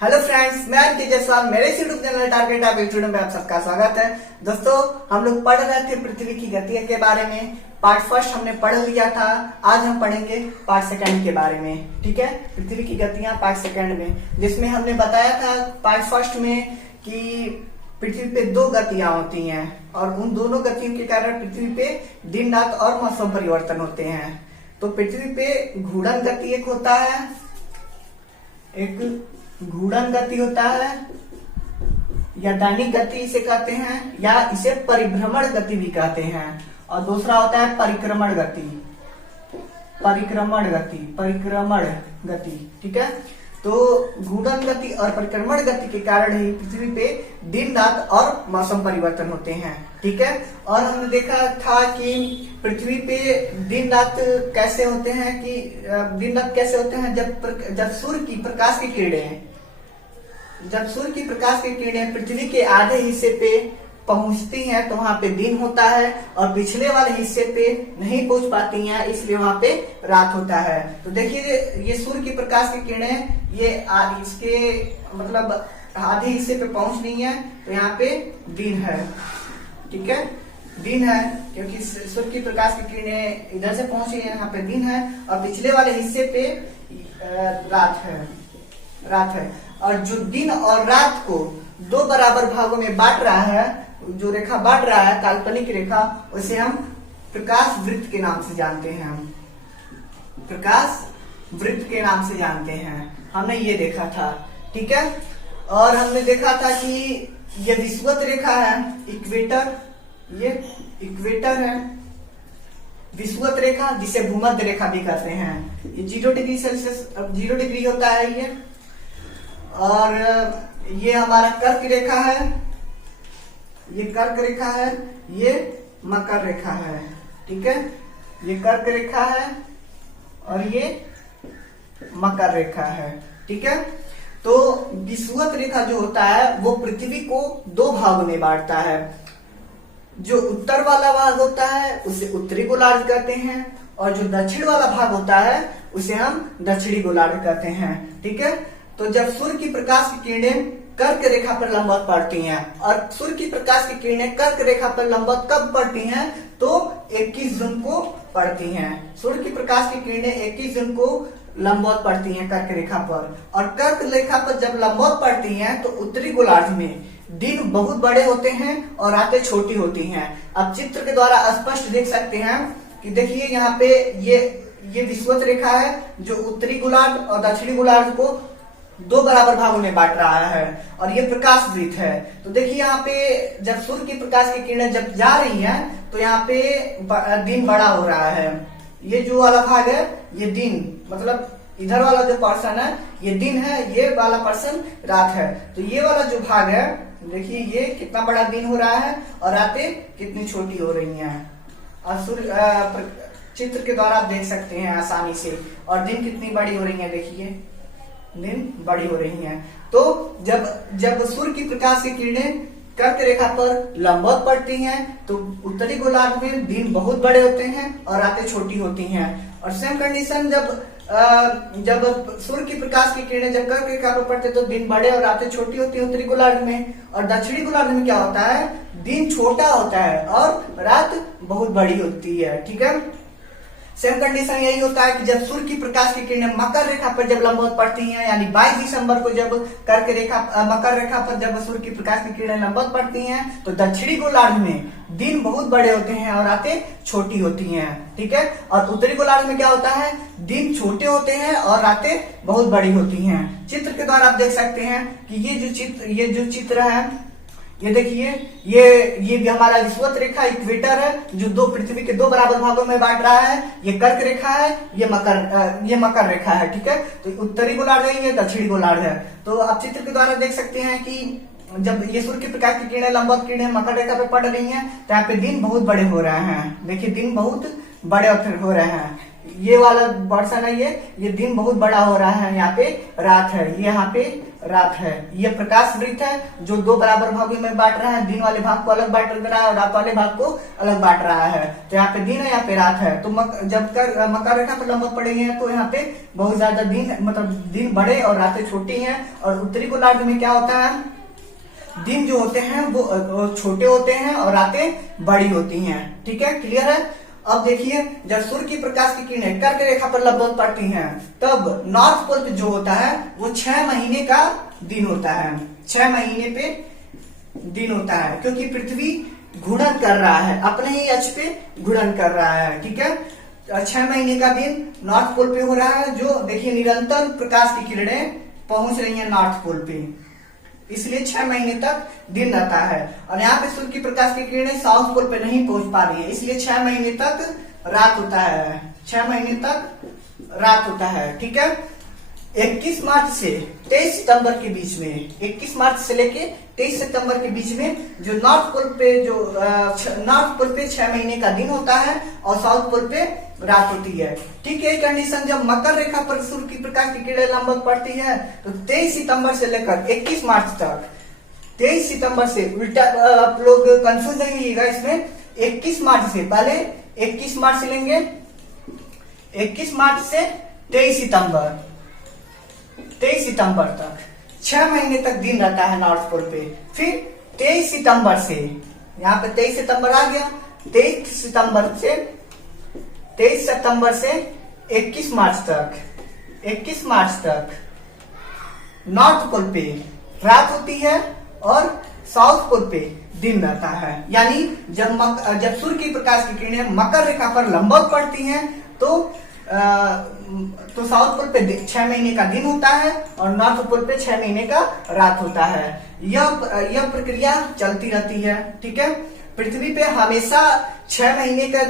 Hello friends, मैं R K Jaiswal. मेरे YouTube channel target आप यूट्यूब में आप सबका स्वागत है। दोस्तों, हम लोग पढ़ रहे थे पृथ्वी की गतियों के बारे में। पार्ट फर्स्ट हमने पढ़ लिया था। आज हम पढ़ेंगे पार्ट सेकंड के बारे में। ठीक है, पृथ्वी की गतियां पार्ट सेकंड में, जिसमें हमने बताया था पार्ट फर्स्ट में कि पृथ्वी पे दो गतियां होती हैं और उन दोनों गतियों के कारण पृथ्वी पे दिन रात और मौसम परिवर्तन होते हैं। तो पृथ्वी पे घूर्णन गति एक होता है, एक घूर्णन गति होता है या दैनिक गति इसे कहते हैं, या इसे परिभ्रमण गति भी कहते हैं। और दूसरा होता है परिक्रमण गति, परिक्रमण गति। ठीक है, तो घूर्णन गति और परिक्रमण गति के कारण ही पृथ्वी पे दिन रात और मौसम परिवर्तन होते हैं। ठीक है, और हमने देखा था कि पृथ्वी पे दिन रात कैसे होते हैं जब सूर्य की प्रकाश की किरणें पृथ्वी के आधे हिस्से पे पहुंचती हैं तो वहां पे दिन होता है, और पिछले वाले हिस्से पे नहीं पहुंच पाती हैं, इसलिए वहां पे रात होता है। तो देखिए, ये सूर्य की प्रकाश की किरणें ये इसके मतलब आधे हिस्से पे पहुंच रही हैं, तो यहाँ पे दिन है। ठीक है, दिन है क्योंकि सूर्य की प्रकाश की किरणें इधर से पहुंच रही है, यहाँ पे दिन है, और पिछले वाले हिस्से पे रात है। और जो दिन और रात को दो बराबर भागों में बांट रहा है, जो रेखा बांट रहा है काल्पनिक रेखा, उसे हम प्रकाश वृत्त के नाम से जानते हैं। प्रकाश वृत्त के नाम से जानते हैं, हमने ये देखा था। ठीक है, और हमने देखा था कि ये विषुवत रेखा है, इक्वेटर, ये इक्वेटर है, विषुवत रेखा जिसे भूमध्य रेखा भी कहते हैं। ये 0 डिग्री सेल्सियस 0 डिग्री होता है ये। और ये हमारा कर्क रेखा है, ये कर्क रेखा है, ये मकर रेखा है। ठीक है, ये कर्क रेखा है और ये मकर रेखा है। ठीक है, तो विषुवत रेखा जो होता है वो पृथ्वी को दो भागों में बांटता है। जो उत्तर वाला भाग होता है उसे उत्तरी गोलार्ध कहते हैं, और जो दक्षिण वाला भाग होता है उसे हम दक्षिणी गोलार्ध कहते हैं। ठीक है, तो जब सूर्य की प्रकाश की किरणें कर्क रेखा पर लंबवत पड़ती हैं, और सूर्य की प्रकाश की किरणें कर्क रेखा पर लंबवत कब पड़ती हैं, तो 21 जून को पड़ती हैं। सूर्य की प्रकाश की किरणें 21 जून को लंबवत पड़ती हैं कर्क रेखा पर, और कर्क रेखा पर जब लंबवत पड़ती हैं तो उत्तरी गोलार्ध में दिन बहुत बड़े होते हैं और रातें छोटी होती हैं। अब चित्र के द्वारा स्पष्ट देख सकते हैं कि देखिए यहाँ पे ये विषुवत रेखा है जो उत्तरी गोलार्ध और दक्षिणी गोलार्ध को दो बराबर भागों में बांट रहा है, और ये प्रकाश वृत्त है। तो देखिए यहाँ पे जब सूर्य की प्रकाश की किरणें जब जा रही हैं तो यहाँ पे दिन बड़ा हो रहा है। ये जो वाला भाग है ये दिन, मतलब इधर वाला जो पर्सन है ये दिन है, ये वाला पर्सन रात है। तो ये वाला जो भाग है देखिए ये कितना बड़ा दिन हो रहा है और रातें कितनी छोटी हो रही हैं। और सूर्य चित्र के द्वारा आप देख सकते हैं आसानी से, और दिन कितनी बड़ी हो रही है, देखिए दिन बड़ी हो रही हैं। तो जब सूर्य की प्रकाश की किरणें कर्क रेखा पर लंबवत पड़ती हैं तो उत्तरी गोलार्ध में दिन बहुत बड़े होते हैं और रातें छोटी होती हैं। और सेम कंडीशन जब सूर्य की प्रकाश की किरणें जब कर्क रेखा पर पड़ते तो दिन बड़े और रातें छोटी होती है उत्तरी गोलार्ध में। और दक्षिणी गोलार्ध में क्या होता है, दिन छोटा होता है और रात बहुत बड़ी होती है। ठीक है, सेम कंडीशन यही होता है कि जब सूर्य की प्रकाश की किरणें मकर रेखा पर जब लंबवत पड़ती हैं, यानी 22 दिसंबर को जब मकर रेखा पर जब सूर्य की प्रकाश की किरणें लंबवत पड़ती हैं तो दक्षिणी गोलार्ध में दिन बहुत बड़े होते हैं और रातें छोटी होती हैं। ठीक है, और उत्तरी गोलार्ध में क्या होता है, दिन छोटे होते हैं और रातें बहुत बड़ी होती हैं। चित्र के द्वारा आप देख सकते हैं कि ये जो चित्र है, ये देखिए ये भी हमारा विषुवत रेखा इक्वेटर है जो दो पृथ्वी के दो बराबर भागों में बांट रहा है। ये कर्क रेखा है, ये मकर रेखा है। ठीक है, तो उत्तरी गोलार्ध है, ये दक्षिणी गोलार्ध है। तो आप चित्र के द्वारा देख सकते हैं कि जब ये सूर्य की प्रकाश की किरणें लंबवत किरणें मकर रेखा पे पड़ रही हैं तो यहाँ पे दिन बहुत बड़े हो रहे हैं। देखिए दिन बहुत बड़े हो रहे हैं। ये वाला पोर्शन है, ये दिन बहुत बड़ा हो रहा है, यहाँ पे रात है, ये यहाँ पे रात है। ये प्रकाश वृत्त है जो दो बराबर भागों में बांट रहा है, दिन वाले भाग को अलग बांट रहा है और रात वाले भाग को अलग बांट रहा है। तो यहाँ पे दिन है, यहाँ पे रात है। तो जब मकर रेखा पर लंबवत पड़ेंगे तो यहाँ पे बहुत ज्यादा दिन, मतलब दिन बड़े और रातें छोटी हैं। और उत्तरी गोलार्ध में क्या होता है, दिन जो होते हैं वो छोटे होते हैं और रातें बड़ी होती हैं। ठीक है, क्लियर है। अब देखिए, जब सूर्य की प्रकाश की किरणें कर्क रेखा पर लंबवत पड़ती हैं तब नॉर्थ पोल पे जो होता है वो 6 महीने का दिन होता है। 6 महीने पे दिन होता है, क्योंकि पृथ्वी घूर्णन कर रहा है, अपने ही अक्ष पे घूर्णन कर रहा है। ठीक है, 6 महीने का दिन नॉर्थ पोल पे हो रहा है, जो देखिए निरंतर प्रकाश की किरणें पहुंच रही हैं नॉर्थ पोल पे, इसलिए 6 महीने तक दिन रहता है। और यहाँ पे सूर्य की प्रकाश की किरणें साउथ पोल पे नहीं पहुंच पा रही है, इसलिए 6 महीने तक रात होता है। 6 महीने तक रात होता है। ठीक है, 21 मार्च से 23 सितंबर के बीच में, 21 मार्च से लेके 23 सितंबर के बीच में जो नॉर्थ पोल पे नॉर्थ पोल पे 6 महीने का दिन होता है और साउथ पोल पे रात होती है। ठीक है, कंडीशन जब मकर रेखा पर सूर्य की प्रकाश की किरणें लंबवत पड़ती है तो 23 सितंबर से लेकर 21 मार्च तक, 23 सितंबर से उल्टा, आप लोग कंफ्यूज नहीं होइएगा इसमें, 21 मार्च से पहले 21 मार्च से लेंगे, 21 मार्च से 23 सितंबर, 23 सितंबर तक 6 महीने तक दिन रहता है नॉर्थ पोल पे। फिर 23 सितंबर से, यहाँ पे 23 सितंबर आ गया, 23 सितंबर से 21 मार्च तक, 21 मार्च तक नॉर्थ पोल पे रात होती है और साउथ पोल पे दिन रहता है। यानी जब सूर्य की प्रकाश की किरणें मकर रेखा पर लंबवत पड़ती हैं तो साउथ पोल पे 6 महीने का दिन होता है और नॉर्थ पोल पे 6 महीने का रात होता है। यह प्रक्रिया चलती रहती है। ठीक है, पृथ्वी पे हमेशा 6 महीने का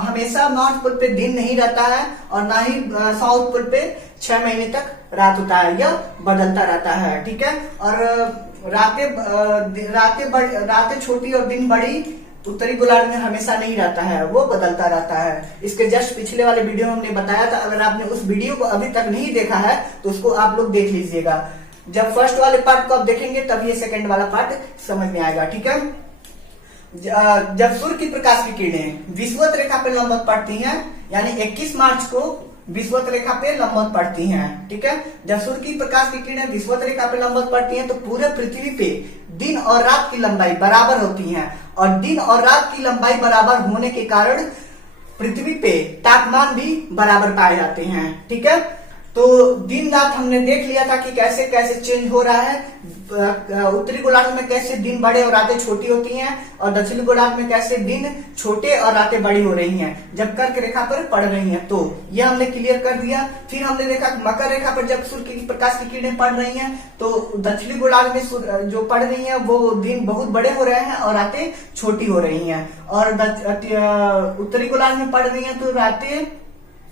हमेशा नॉर्थ पोल पे दिन नहीं रहता है और ना ही साउथ पोल पे 6 महीने तक रात होता है, यह बदलता रहता है। ठीक है, और रातें छोटी और दिन बड़ी उत्तरी गोलार्ध में हमेशा नहीं रहता है, वो बदलता रहता है। इसके जस्ट पिछले वाले वीडियो में हमने बताया था, अगर आपने उस वीडियो को अभी तक नहीं देखा है तो उसको आप लोग देख लीजिएगा। जब फर्स्ट वाले पार्ट को आप देखेंगे तब ये सेकंड वाला पार्ट समझ में आएगा। ठीक है, जब सूर्य की प्रकाश की किरणें विषुवत रेखा पे लंबवत पड़ती हैं, यानी 21 मार्च को विषुवत रेखा पे लंबवत पड़ती हैं। ठीक है, जब सूर्य की प्रकाश की किरणें विषुवत रेखा पे लंबवत पड़ती हैं तो पूरे पृथ्वी पे दिन और रात की लंबाई बराबर होती है, और दिन और रात की लंबाई बराबर होने के कारण पृथ्वी पे तापमान भी बराबर पाए जाते हैं। ठीक है, तो दिन रात हमने देख लिया था कि कैसे कैसे चेंज हो रहा है। उत्तरी गोलार्ध में कैसे दिन बड़े और रातें छोटी होती हैं और दक्षिणी गोलार्ध में कैसे दिन छोटे और रातें बड़ी हो रही हैं जब कर्क रेखा पर पड़ रही हैं। तो यह हमने क्लियर कर दिया। फिर हमने देखा मकर रेखा पर जब सूर्य की प्रकाश की किरणें पड़ रही हैं तो दक्षिणी गोलार्ध में जो पड़ रही हैं वो दिन बहुत बड़े हो रहे हैं और रातें छोटी हो रही हैं, और उत्तरी गोलार्ध में पड़ रही हैं तो रातें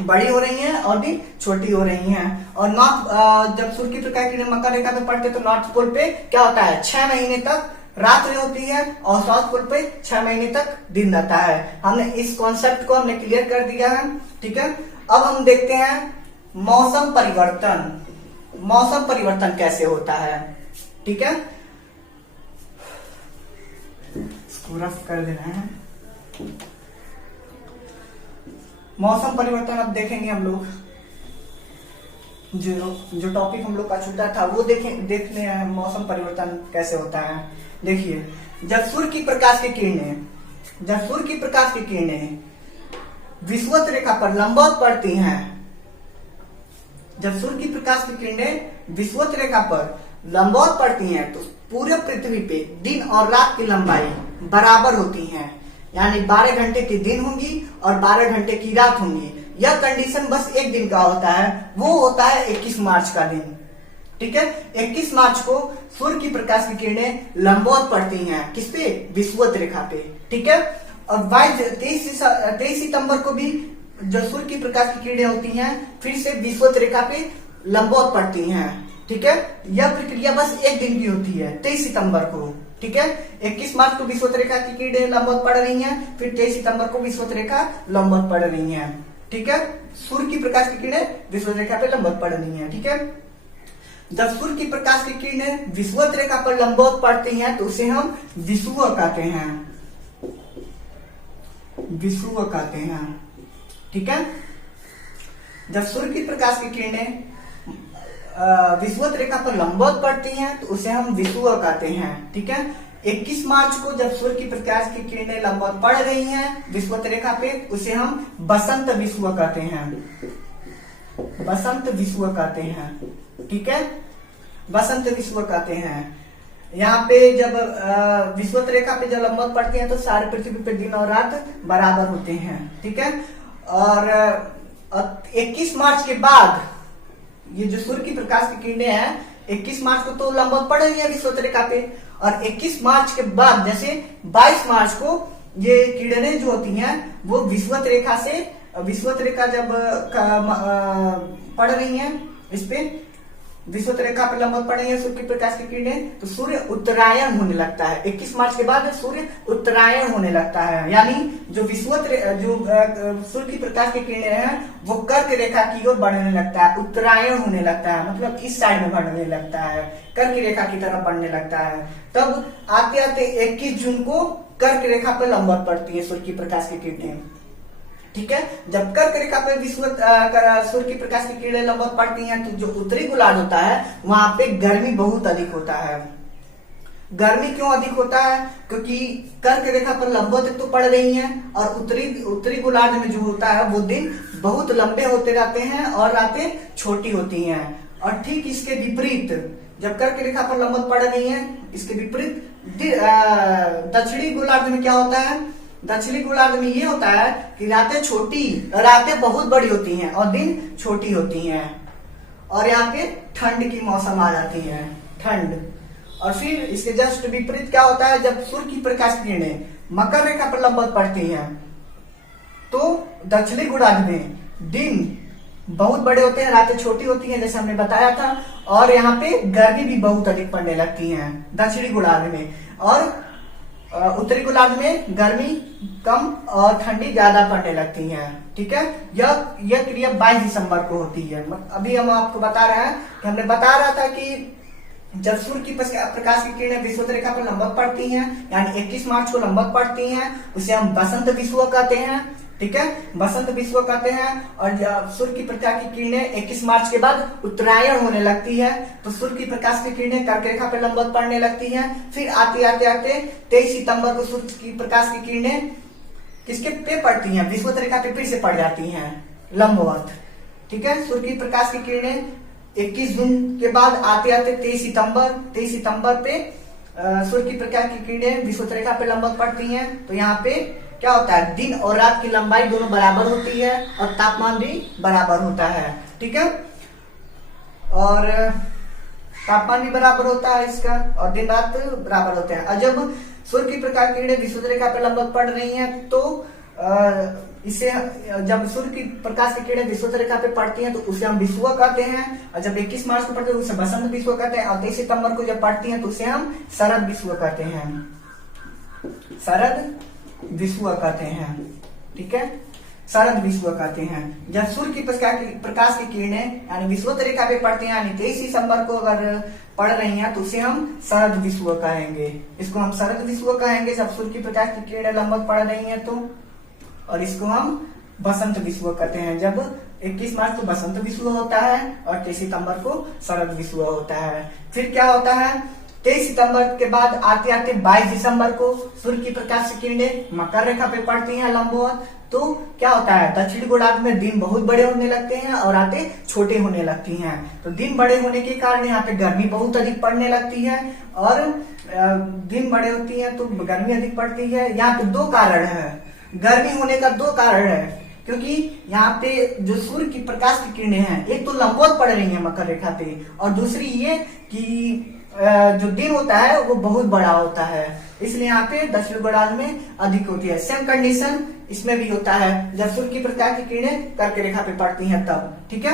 बड़ी हो रही हैं और दिन छोटी हो रही हैं। और जब सूर्य की प्रकाश की किरणें मकर रेखा पे पड़ते तो नॉर्थ पोल पे क्या होता है, 6 महीने तक रात होती है और साउथ पोल पे 6 महीने तक दिन रहता है। हमने इस कॉन्सेप्ट को हमने क्लियर कर दिया है। ठीक है, अब हम देखते हैं मौसम परिवर्तन। मौसम परिवर्तन कैसे होता है। ठीक है, इसको रफ कर दे रहे हैं। मौसम परिवर्तन अब देखेंगे हम लोग, जो टॉपिक हम लोग का छूटा था वो देखने हैं मौसम परिवर्तन कैसे होता है। देखिए, जब सूर्य की प्रकाश की किरणें विषुवत रेखा पर लंबवत पड़ती हैं, जब सूर्य की प्रकाश की किरणें विषुवत रेखा पर लंबवत पड़ती हैं तो पूरे पृथ्वी पे दिन और रात की लंबाई बराबर होती है, यानी 12 घंटे की दिन होंगी और 12 घंटे की रात होंगी। यह कंडीशन बस एक दिन का होता है, वो होता है 21 मार्च का दिन। ठीक है, 21 मार्च को सूर्य की प्रकाश की किरणें लंबवत पड़ती हैं, किस पे, विषुवत रेखा पे। ठीक है, और 23 सितंबर को भी जो सूर्य की प्रकाश की किरणें होती हैं फिर से विषुवत रेखा पे लंबवत पड़ती हैं। ठीक है, यह प्रक्रिया बस एक दिन की होती है, 23 सितंबर को। ठीक है, 21 मार्च को विषुवत रेखा की किरणें लंबवत पड़ रही हैं, फिर 23 सितंबर को विषुवत रेखा लंबवत पड़ रही हैं। ठीक है। सूर्य की प्रकाश की किरणें विषुवत रेखा पे लंबवत पड़ रही है, ठीक है। जब सूर्य की प्रकाश की किरणें विषुवत रेखा पर लंबवत पड़ती हैं तो उसे हम विषुव कहते हैं, विषुव कहते हैं, ठीक है। जब सूर्य की प्रकाश की किरणें विषुवत रेखा पर लंबवत पड़ती हैं तो उसे हम विषुव कहते हैं, ठीक है। 21 मार्च को जब सूर्य की प्रकाश की किरणें लंबवत पड़ रही हैं विषुवत रेखा पे, उसे हम बसंत विषुव कहते हैं, बसंत विषुव कहते हैं, ठीक है। बसंत विषुव कहते हैं। यहाँ पे जब विषुवत रेखा पे जब लंबवत पड़ती है तो सारे पृथ्वी पे दिन और रात बराबर होते हैं, ठीक है। और 21 मार्च के बाद ये जो सूर्य की प्रकाश की किरणें हैं 21 मार्च को तो लंबवत पड़ रही है विषुवत रेखा पे, और 21 मार्च के बाद जैसे 22 मार्च को ये किरणें जो होती हैं वो विषुवत रेखा से, विषुवत रेखा जब पड़ रही है इस पे विषुवत रेखा पर लंबवत पड़ रही है सूर्य की प्रकाश की किरणें, तो सूर्य उत्तरायण होने लगता है। 21 मार्च के बाद सूर्य उत्तरायण होने लगता है, यानी जो सूर्य की प्रकाश की किरणें हैं वो कर्क रेखा की ओर बढ़ने लगता है, उत्तरायण होने लगता है, मतलब इस साइड में बढ़ने लगता है, कर्क रेखा की तरफ बढ़ने लगता है। तब आते आते 21 जून को कर्क रेखा पर लंबवत पड़ती है सूर्य की प्रकाश की किरणें, ठीक है। जब कर्क रेखा पे विषुवत सूर्य की प्रकाश की किरणें लंबवत पड़ती हैं तो जो उत्तरी गोलार्ध होता है वहां पे गर्मी बहुत अधिक होता है। गर्मी क्यों अधिक होता है? क्योंकि कर्क रेखा पर लंबवत तो पड़ रही हैं और उत्तरी गोलार्ध में जो होता है वो दिन बहुत लंबे होते रहते हैं और रातें छोटी होती हैं। और ठीक इसके विपरीत जब कर्क रेखा पर लंबवत पड़ रही है इसके विपरीत दक्षिणी गोलार्ध में क्या होता है? दक्षिणी गोलार्ध में ये होता है कि रातें बहुत बड़ी होती हैं और दिन छोटी होती हैं, और यहाँ पे ठंड की मौसम आ जाती है, ठंड। और फिर इसके जस्ट विपरीत क्या होता है? जब सूर्य की प्रकाश किरणें मकर रेखा पर लंबवत पड़ती हैं तो दक्षिणी गोलार्ध में दिन बहुत बड़े होते हैं, रातें छोटी होती हैं जैसे हमने बताया था, और यहाँ पे गर्मी भी बहुत अधिक पड़ने लगती है दक्षिणी गोलार्ध में। और उत्तरी गोलार्ध में गर्मी कम और ठंडी ज्यादा पड़ने लगती है, ठीक है। यह क्रिया 22 दिसंबर को होती है। अभी हम आपको बता रहे हैं कि हमने बता रहा था कि जब सूर्य की प्रकाश की किरणें विषुवत रेखा पर लंबवत पड़ती हैं, यानी 21 मार्च को लंबवत पड़ती हैं, उसे हम बसंत विषुव कहते हैं, ठीक है, बसंत विषुव कहते हैं। और जब सूर्य की प्रकाश की किरणें 21 मार्च के बाद उत्तरायण होने लगती है तो सूर्य की प्रकाश की किरणें कर्क रेखा पर लंबवत पड़ने लगती हैं। फिर आते आते 23 सितंबर को सूर्य की प्रकाश की किरणें किसके पे पड़ती हैं? विषुवत रेखा पे फिर से पड़ जाती हैं लंबवत, ठीक है। सूर्य की प्रकाश की किरणें 21 जून के बाद आते 23 सितंबर पे सूर्य की प्रकाश की किरणें विषुवत रेखा पे लंबवत पड़ती हैं। तो यहाँ पे क्या होता है? दिन और रात की लंबाई दोनों बराबर होती है और तापमान भी बराबर होता है, ठीक है। और तापमान भी बराबर होता है इसका, और दिन रात बराबर होते हैं। और जब सूर्य की प्रकाश की किरणें विषुवत रेखा पर लंबवत पड़ रही हैं तो इसे जब सूर्य की प्रकाश की किरणें विषुवत रेखा पे पड़ती हैं तो उसे हम विषुव कहते हैं। और जब 21 मार्च को पड़ती है तो उसे बसंत विषुव कहते हैं। और 23 सितंबर को जब पड़ती हैं तो उसे हम शरद विषुव कहते हैं, शरद विषुव कहते हैं, ठीक है, शरद विषुव कहते हैं। जब सूर्य की प्रकाश की किरणें यानी विषुवत रेखा पे पड़ती हैं, यानी 23 सितंबर को अगर पड़ रही हैं तो उसे हम शरद विषुव कहेंगे। इसको हम शरद विषुव कहेंगे जब सूर्य की प्रकाश की किरणें लंबवत पड़ रही हैं तो। और इसको हम बसंत विषुव कहते हैं। जब 21 मार्च को बसंत विषुव होता है और 23 सितंबर को शरद विषुव होता है। फिर क्या होता है? 23 सितंबर के बाद आते 22 दिसंबर को सूर्य की प्रकाश की किरणें मकर रेखा पे पड़ती हैं लंबवत, तो क्या होता है? दक्षिणी गोलार्ध में दिन बहुत बड़े होने लगते हैं और रातें छोटे होने लगती हैं। तो दिन बड़े होने के कारण यहाँ पे गर्मी बहुत अधिक पड़ने लगती है, और दिन बड़े होती है तो गर्मी अधिक पड़ती है। यहाँ पे दो कारण है, गर्मी होने का दो कारण है, क्योंकि यहाँ पे जो सूर्य की प्रकाश की किरणें हैं एक तो लंबवत पड़ रही है मकर रेखा पे, और दूसरी ये कि जो दिन होता है वो बहुत बड़ा होता है, इसलिए यहाँ पे दक्षिण गोलार्ध में अधिक होती है। सेम कंडीशन इसमें भी होता है जब सूर्य की प्रकाश की किरणें कर्क रेखा पे पड़ती हैं तब, ठीक है।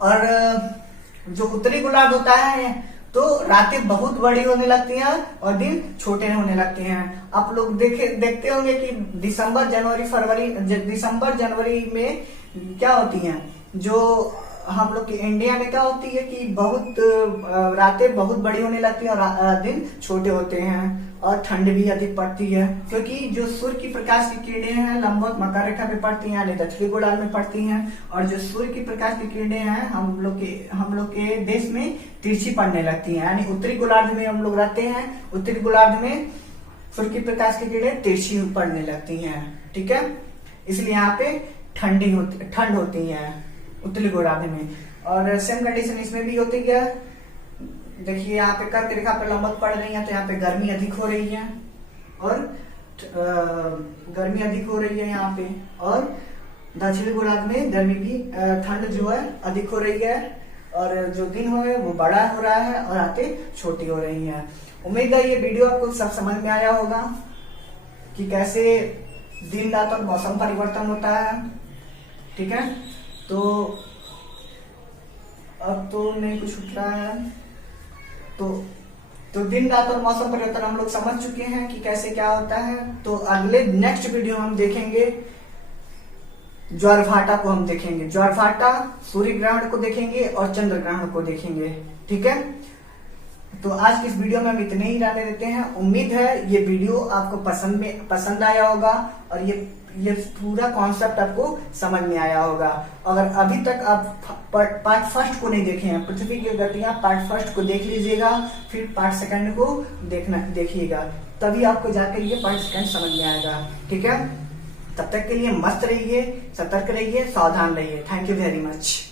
और जो उत्तरी गोलार्ध होता है तो रातें बहुत बड़ी होने लगती हैं और दिन छोटे होने लगते हैं। आप लोग देखते होंगे कि दिसंबर जनवरी में क्या होती हैं, जो हम लोग की इंडिया में क्या होती है कि बहुत रातें बहुत बड़ी होने लगती हैं और दिन छोटे होते हैं और ठंड भी अधिक पड़ती है, क्योंकि जो सूर्य की प्रकाश की किरणें हैं लंबवत मकर रेखा पे पड़ती हैं यानी दक्षिणी गोलार्ध में पड़ती हैं, और जो सूर्य की प्रकाश की किरणें हैं हम लोग के देश में तिरछी पड़ने लगती हैं, यानी उत्तरी गोलार्ध में हम लोग रहते हैं, उत्तरी गोलार्ध में सूर्य की प्रकाश की किरणें तिरछी पड़ने लगती हैं। ठीक है, इसलिए यहाँ पे ठंड होती है उत्तरी गोलार्ध में। और सेम कंडीशन इसमें भी होती है। देखिए यहाँ पे कर्क रेखा पर लंबवत पड़ रही है तो यहाँ पे गर्मी अधिक हो रही है और यहाँ पे, और दक्षिणी गोलार्ध में गर्मी भी ठंड जो है अधिक हो रही है, और जो दिन हो वो बड़ा हो रहा है और रातें छोटी हो रही है। उम्मीद है ये वीडियो आपको सब समझ में आया होगा कि कैसे दिन रात और मौसम परिवर्तन होता है। ठीक है, तो अब तो नहीं कुछ उठ रहा है। तो दिन रात और मौसम परिवर्तन हम लोग समझ चुके हैं कि कैसे क्या होता है। तो अगले नेक्स्ट वीडियो हम देखेंगे ज्वारभाटा को, हम देखेंगे ज्वारभाटा, सूर्य ग्रहण को देखेंगे और चंद्र ग्रहण को देखेंगे। ठीक है, तो आज की इस वीडियो में हम इतने ही रहने देते हैं। उम्मीद है ये वीडियो आपको पसंद आया होगा और ये पूरा कॉन्सेप्ट आपको समझ में आया होगा। अगर अभी तक आप पार्ट फर्स्ट को नहीं देखे हैं, पृथ्वी की गतियां, पार्ट फर्स्ट को देख लीजिएगा, फिर पार्ट सेकंड को देखिएगा, तभी आपको जाकर ये पार्ट सेकंड समझ में आएगा। ठीक है, तब तक के लिए मस्त रहिए, सतर्क रहिए, सावधान रहिए। Thank you very much.